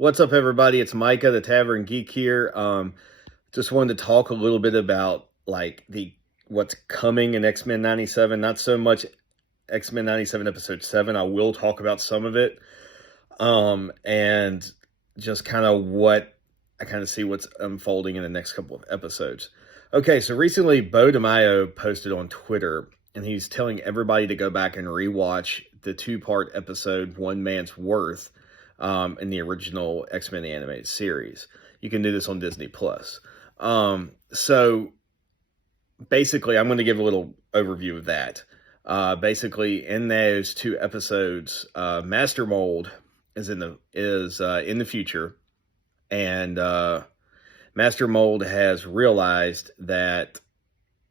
What's up, everybody? It's Micah, the Tavern Geek here. Just wanted to talk a little bit about the what's coming in X-Men 97. Not so much X-Men 97 episode 7. I will talk about some of it. And just kind of what I kind of see what's unfolding in the next couple of episodes. Okay, so recently Bo DeMaio posted on Twitter, and he's telling everybody to go back and rewatch the two-part episode One Man's Worth in the original X-Men the Animated Series. You can do this on Disney Plus. So basically, I'm going to give a little overview of that. Basically, in those two episodes, Master Mold is in the future, and Master Mold has realized that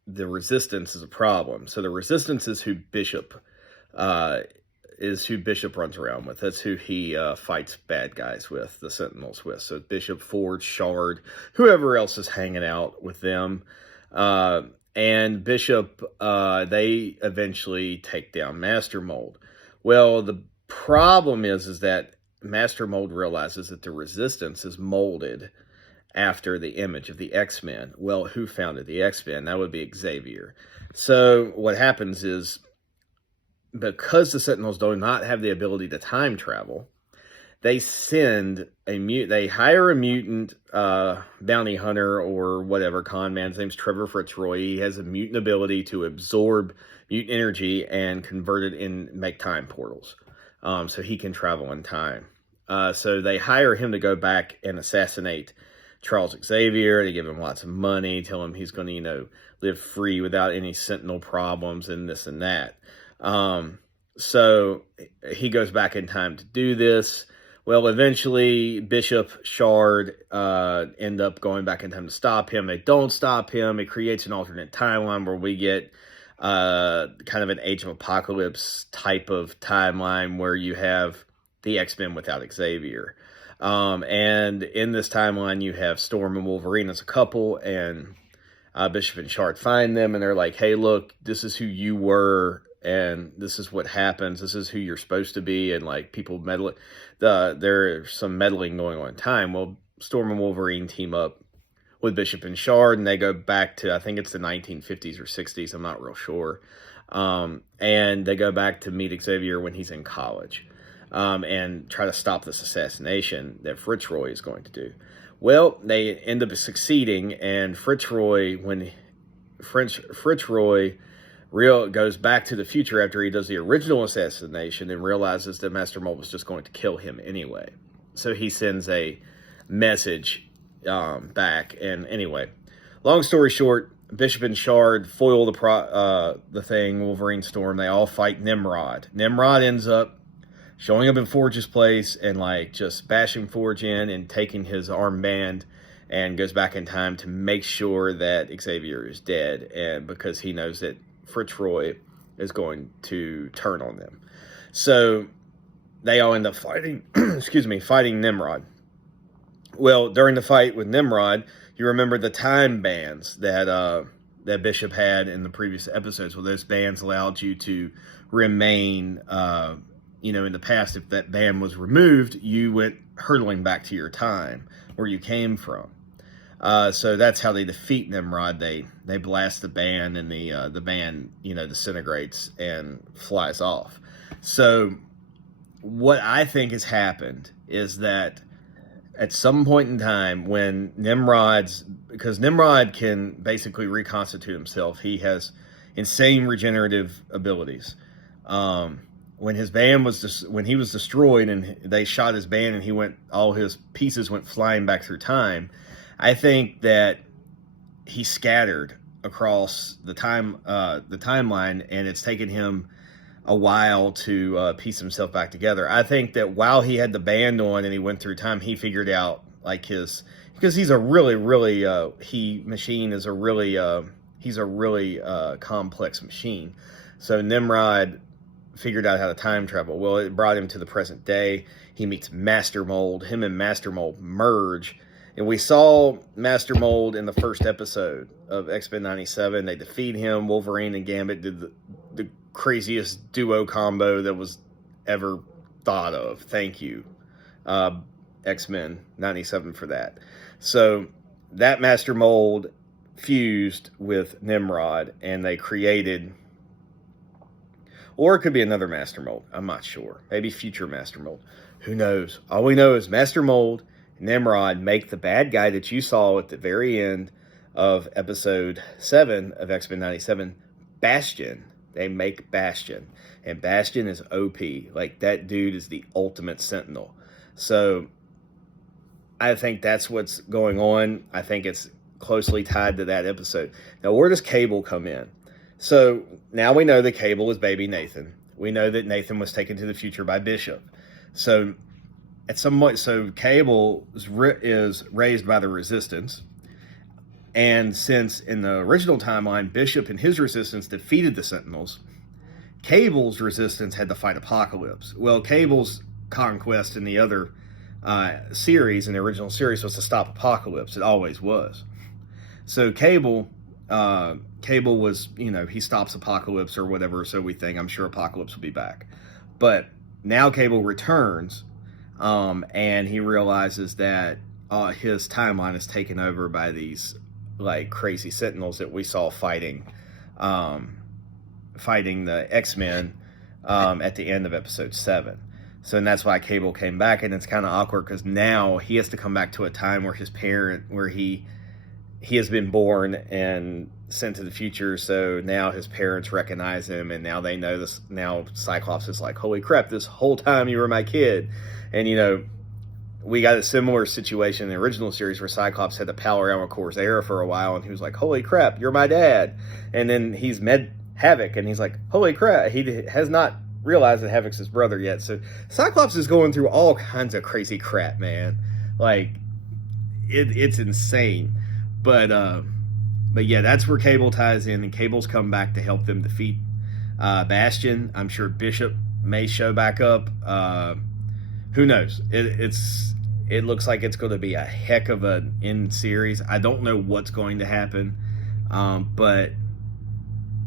the Resistance is a problem. So the Resistance is who Bishop runs around with. That's who he fights bad guys with, the Sentinels with. So Bishop, Ford, Shard, whoever else is hanging out with them. And Bishop, they eventually take down Master Mold. Well, the problem is that Master Mold realizes that the Resistance is molded after the image of the X-Men. Well, who founded the X-Men? That would be Xavier. So what happens is, because the Sentinels do not have the ability to time travel, they hire a mutant bounty hunter or whatever, con man. His name's Trevor Fitzroy. He has a mutant ability to absorb mutant energy and convert it and make time portals. So he can travel in time. So they hire him to go back and assassinate Charles Xavier. They give him lots of money, tell him he's going to, live free without any Sentinel problems and this and that. So he goes back in time to do this. Well, eventually Bishop, Shard end up going back in time to stop him. They don't stop him. It creates an alternate timeline where we get kind of an Age of Apocalypse type of timeline where you have the X-Men without Xavier. And in this timeline, you have Storm and Wolverine as a couple, and Bishop and Shard find them, and they're like, hey, look, this is who you were, and this is what happens. This is who you're supposed to be, and people meddling. There's some meddling going on in time. Well, Storm and Wolverine team up with Bishop and Shard, and they go back to, I think it's the 1950s or 60s. I'm not real sure. And they go back to meet Xavier when he's in college, and try to stop this assassination that Fitzroy is going to do. Well, they end up succeeding, and Fitzroy goes back to the future after he does the original assassination and realizes that Master Mold was just going to kill him anyway. So he sends a message back. And anyway, long story short, Bishop and Shard foil the thing, Wolverine, Storm. They all fight Nimrod. Nimrod ends up showing up in Forge's place and just bashing Forge in and taking his armband, and goes back in time to make sure that Xavier is dead, and because he knows that Fitzroy is going to turn on them. So they all end up fighting, fighting Nimrod. Well, during the fight with Nimrod, you remember the time bands that Bishop had in the previous episodes. Well, those bands allowed you to remain in the past. If that band was removed, you went hurtling back to your time where you came from. So that's how they defeat Nimrod. They blast the band, and the band disintegrates and flies off. So what I think has happened is that at some point in time, when because Nimrod can basically reconstitute himself, he has insane regenerative abilities. When his band when he was destroyed and they shot his band and all his pieces went flying back through time, I think that he scattered across the timeline, and it's taken him a while to piece himself back together. I think that while he had the band on and he went through time, he figured out because he's a really, really he's a really complex machine. So Nimrod figured out how to time travel. Well, it brought him to the present day. He meets Master Mold. Him and Master Mold merge. And we saw Master Mold in the first episode of X-Men 97. They defeat him. Wolverine and Gambit did the craziest duo combo that was ever thought of. Thank you. X-Men 97 for that. So that master mold fused with Nimrod, and they created, or it could be another master mold. I'm not sure. Maybe future master mold. Who knows? All we know is master mold, Nimrod make the bad guy that you saw at the very end of episode 7 of X-Men 97, Bastion. They make Bastion. And Bastion is OP. Like, that dude is the ultimate Sentinel. So I think that's what's going on. I think it's closely tied to that episode. Now, where does Cable come in? So now we know that Cable is baby Nathan. We know that Nathan was taken to the future by Bishop. So at some point, so Cable is raised by the Resistance. And since in the original timeline, Bishop and his Resistance defeated the Sentinels, Cable's Resistance had to fight Apocalypse. Well, Cable's conquest in the other series, in the original series, was to stop Apocalypse. It always was. So Cable was, he stops Apocalypse or whatever, so we think. I'm sure Apocalypse will be back. But now Cable returns, and he realizes that his timeline is taken over by these like crazy Sentinels that we saw fighting the X-Men at the end of episode 7. So, and that's why Cable came back, and it's kind of awkward because now he has to come back to a time where he has been born and sent to the future. So now his parents recognize him, and now they know this. Now Cyclops is like, holy crap, this whole time you were my kid. And, we got a similar situation in the original series where Cyclops had to pal around with Corsair for a while, and he was like, holy crap, you're my dad. And then he's met Havoc, and he's like, holy crap, he has not realized that Havoc's his brother yet. So Cyclops is going through all kinds of crazy crap, man. Like, it's insane. But yeah, that's where Cable ties in, and Cable's come back to help them defeat Bastion. I'm sure Bishop may show back up. Who knows? It looks like it's going to be a heck of an end series. I don't know what's going to happen, but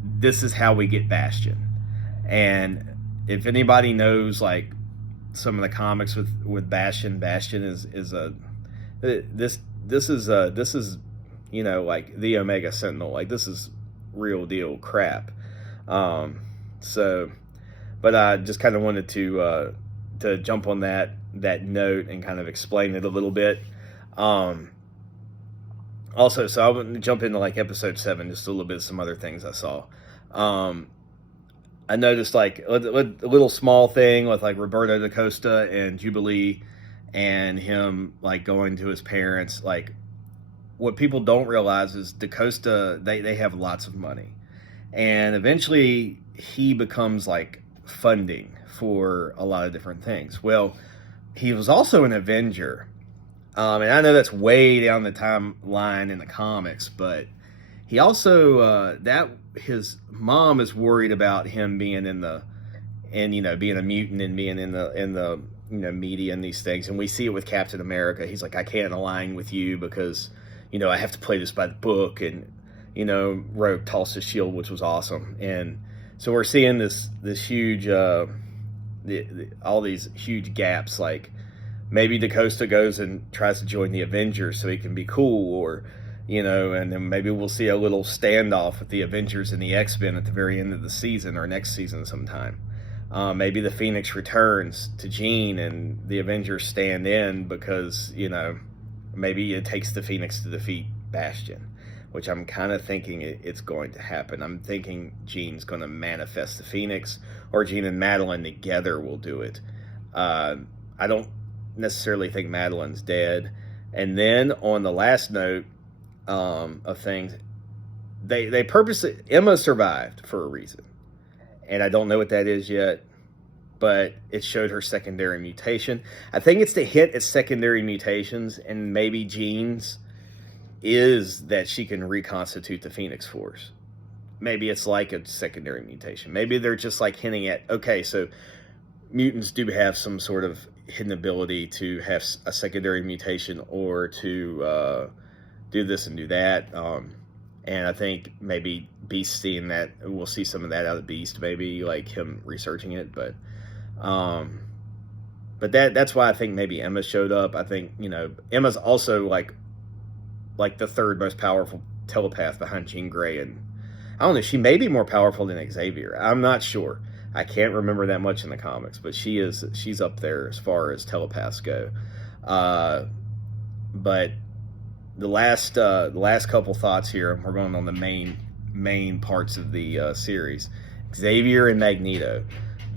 this is how we get Bastion. And if anybody knows like some of the comics with Bastion, Bastion is like the Omega Sentinel. Like, this is real deal crap. But I just kind of wanted to jump on that note and kind of explain it a little bit. Also, so I want to jump into like episode 7, just a little bit of some other things I saw. I noticed like a little small thing with like Roberto da Costa and Jubilee and him like going to his parents. Like, what people don't realize is da Costa, they have lots of money, and eventually he becomes like funding for a lot of different things. Well, he was also an Avenger, and I know that's way down the timeline in the comics, but he also his mom is worried about him being being a mutant and being in the media and these things. And we see it with Captain America. He's like, I can't align with you because I have to play this by the book. And Rogue tossed his shield, which was awesome. And so we're seeing this huge all these huge gaps. Like, maybe DaCosta goes and tries to join the Avengers so he can be cool, or and then maybe we'll see a little standoff with the Avengers and the X-Men at the very end of the season or next season sometime. Maybe the Phoenix returns to Jean and the Avengers stand in because, maybe it takes the Phoenix to defeat Bastion, which I'm kind of thinking it's going to happen. I'm thinking Jean's going to manifest the Phoenix, or Jean and Madeline together will do it. I don't necessarily think Madeline's dead. And then on the last note, of things, they purposely, Emma survived for a reason, and I don't know what that is yet, but it showed her secondary mutation. I think it's to hit at secondary mutations, and maybe Jean's is that she can reconstitute the Phoenix Force. Maybe it's like a secondary mutation. Maybe they're just like hinting at, okay, so mutants do have some sort of hidden ability to have a secondary mutation, or to do this and do that. And I think maybe Beast seeing that, we'll see some of that out of Beast, maybe like him researching it. But But that's why I think maybe Emma showed up. I think, Emma's also like the third most powerful telepath behind Jean Grey, and I don't know, she may be more powerful than Xavier. I'm not sure. I can't remember that much in the comics, but she's up there as far as telepaths go. But the last couple thoughts here, we're going on the main parts of the series. Xavier and Magneto.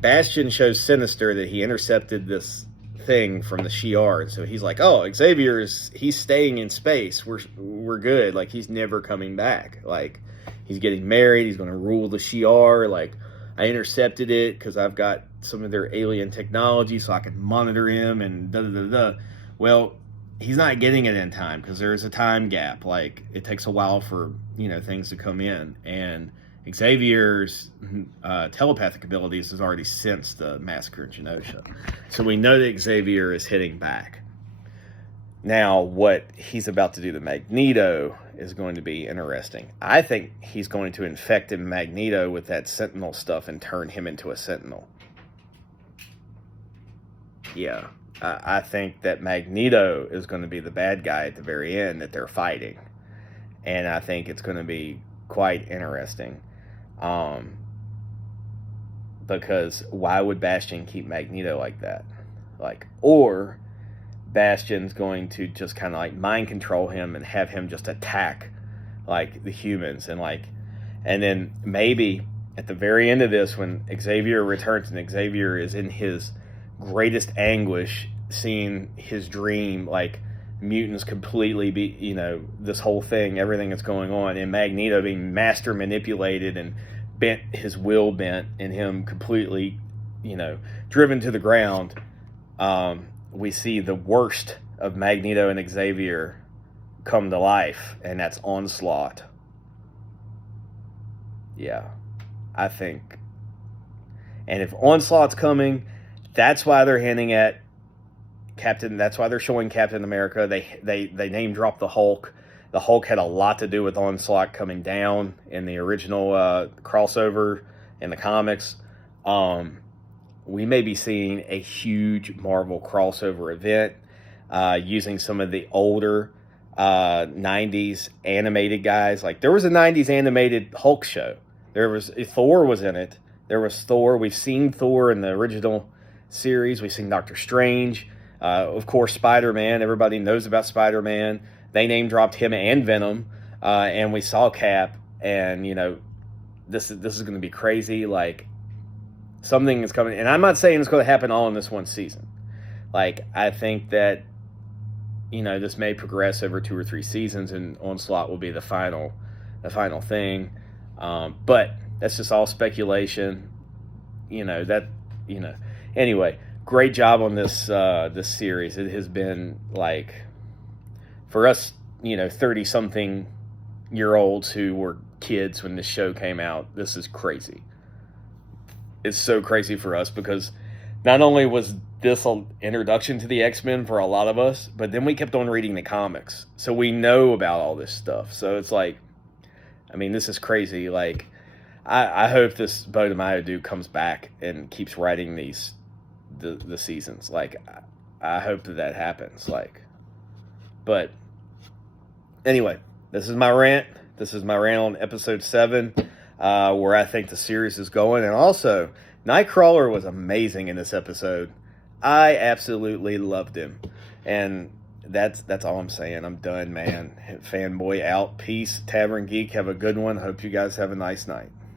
Bastion shows Sinister that he intercepted this thing from the Shi'ar, and so he's like, "Oh, he's staying in space. We're good. Like, he's never coming back. Like, he's getting married. He's going to rule the Shi'ar. Like, I intercepted it because I've got some of their alien technology, so I can monitor him and da da da da." Well, he's not getting it in time because there's a time gap. Like, it takes a while for things to come in, and Xavier's telepathic abilities has already sensed the massacre in Genosha. So we know that Xavier is hitting back. Now, what he's about to do to Magneto is going to be interesting. I think he's going to infect Magneto with that Sentinel stuff and turn him into a Sentinel. Yeah. I think that Magneto is going to be the bad guy at the very end that they're fighting. And I think it's going to be quite interesting. Because why would Bastion keep Magneto like that? Or Bastion's going to just kind of like mind control him and have him just attack like the humans, and then maybe at the very end of this, when Xavier returns and Xavier is in his greatest anguish, seeing his dream, like mutants completely be, this whole thing, everything that's going on, and Magneto being master manipulated and his will bent, and him completely, driven to the ground. We see the worst of Magneto and Xavier come to life, and that's Onslaught. Yeah, I think. And if Onslaught's coming, that's why they're hinting at Captain. That's why they're showing Captain America. They name drop the Hulk. The Hulk had a lot to do with Onslaught coming down in the original crossover in the comics. We may be seeing a huge Marvel crossover event using some of the older 90s animated guys. Like, there was a 90s animated Hulk show. Thor was in it. There was Thor. We've seen Thor in the original series. We've seen Doctor Strange. Of course, Spider-Man. Everybody knows about Spider-Man. They name dropped him and Venom. And we saw Cap. And, this is going to be crazy. Like, something is coming. And I'm not saying it's going to happen all in this one season. Like, I think that, this may progress over 2 or 3 seasons, and Onslaught will be the final thing. But that's just all speculation. Anyway, great job on this series. It has been, like, for us, 30-something year olds who were kids when this show came out, this is crazy. It's so crazy for us because not only was this an introduction to the X-Men for a lot of us, but then we kept on reading the comics. So we know about all this stuff. So it's like, this is crazy. Like, I hope this Bo DeMaio dude comes back and keeps writing the seasons. Like, I hope that happens. Like, but anyway, this is my rant. This is my rant on episode 7, where I think the series is going. And also, Nightcrawler was amazing in this episode. I absolutely loved him. And that's all I'm saying. I'm done, man. Fanboy out. Peace. Tavern Geek. Have a good one. Hope you guys have a nice night.